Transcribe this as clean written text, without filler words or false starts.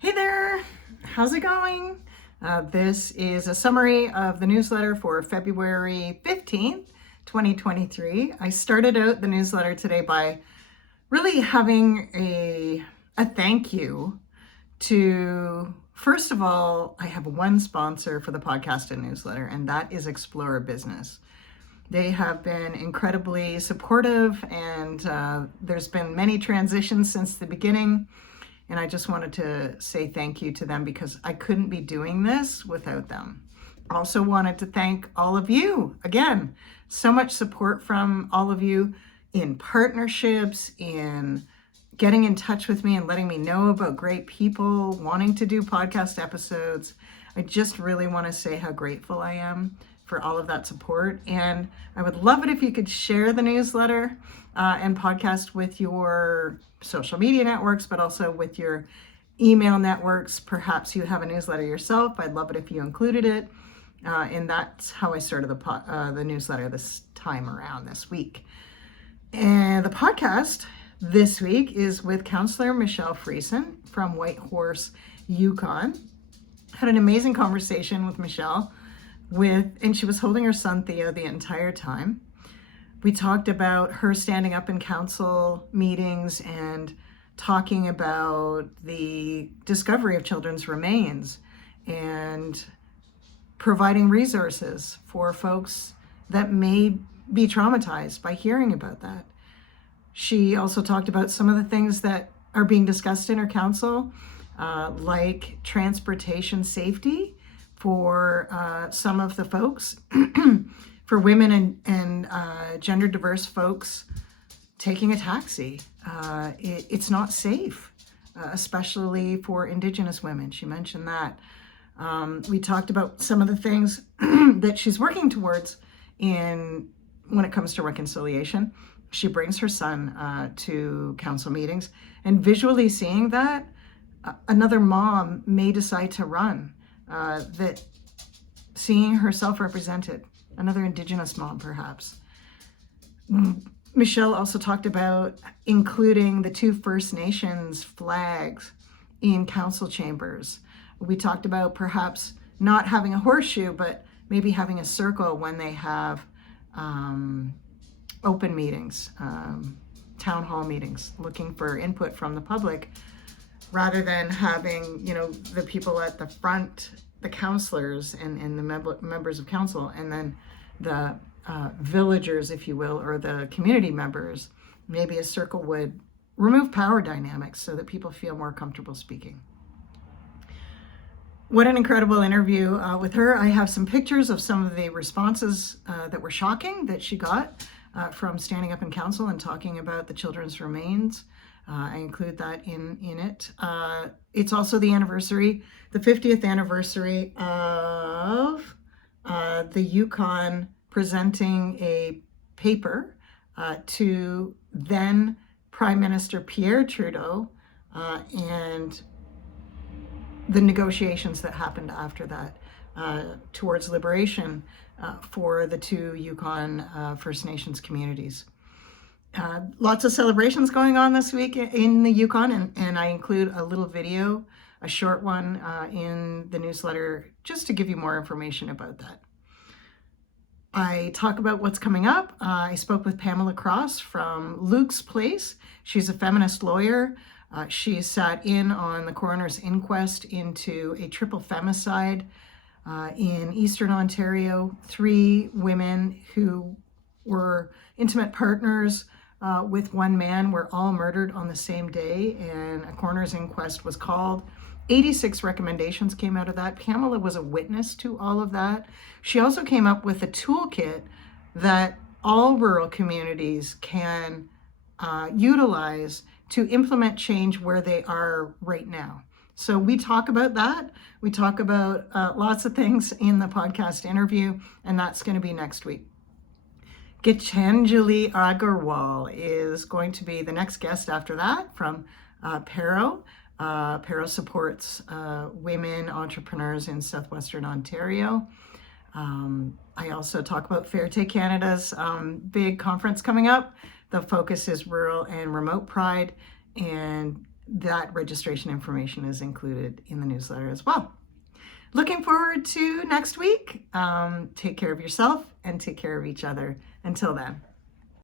Hey there, how's it going? This is a summary of the newsletter for February 15th, 2023. I started out the newsletter today by really having a thank you to, first of all, I have one sponsor for the podcast and newsletter, and that is Explore Business. They have been incredibly supportive, and there's been many transitions since the beginning. And I just wanted to say thank you to them because I couldn't be doing this without them. Also wanted to thank all of you. Again, so much support from all of you in partnerships, in getting in touch with me and letting me know about great people wanting to do podcast episodes. I just really want to say how grateful I am for all of that support. And I would love it if you could share the newsletter and podcast with your social media networks, but also with your email networks. Perhaps you have a newsletter yourself. I'd love it if you included it. And that's how I started the newsletter this time around this week. And the podcast this week is with Counselor Michelle Friesen from Whitehorse, Yukon. Had an amazing conversation with Michelle and she was holding her son Theo the entire time. We talked about her standing up in council meetings and talking about the discovery of children's remains and providing resources for folks that may be traumatized by hearing about that. She also talked about some of the things that are being discussed in her council, like transportation safety for some of the folks, for women and gender diverse folks taking a taxi. It's not safe, especially for Indigenous women. She mentioned that. We talked about some of the things that she's working towards when it comes to reconciliation. She brings her son to council meetings, and visually seeing that, another mom may decide to run. That seeing herself represented, another Indigenous mom perhaps. Michelle also talked about including the 2 First Nations flags in council chambers. We talked about perhaps not having a horseshoe, but maybe having a circle when they have open meetings, town hall meetings, looking for input from the public, rather than having, the people at the front, the counselors and the members of council, and then the villagers, if you will, or the community members. Maybe a circle would remove power dynamics so that people feel more comfortable speaking. What an incredible interview with her. I have some pictures of some of the responses that were shocking that she got from standing up in council and talking about the children's remains. I include that in it. It's also the 50th anniversary of the Yukon presenting a paper to then Prime Minister Pierre Trudeau and the negotiations that happened after that towards liberation for the 2 Yukon First Nations communities. Lots of celebrations going on this week in the Yukon, and I include a little video, a short one, in the newsletter just to give you more information about that. I talk about what's coming up. I spoke with Pamela Cross from Luke's Place. She's a feminist lawyer. She sat in on the coroner's inquest into a triple femicide in Eastern Ontario. 3 women who were intimate partners with one man were all murdered on the same day, and a coroner's inquest was called. 86 recommendations came out of that. Pamela was a witness to all of that. She also came up with a toolkit that all rural communities can utilize to implement change where they are right now. So we talk about that. We talk about lots of things in the podcast interview, and that's going to be next week. Gitanjali Aggawal is going to be the next guest after that from Paro. Paro supports women entrepreneurs in southwestern Ontario. I also talk about Fair Take Canada's big conference coming up. The focus is rural and remote pride, and that registration information is included in the newsletter as well. Looking forward to next week. Take care of yourself and take care of each other. Until then.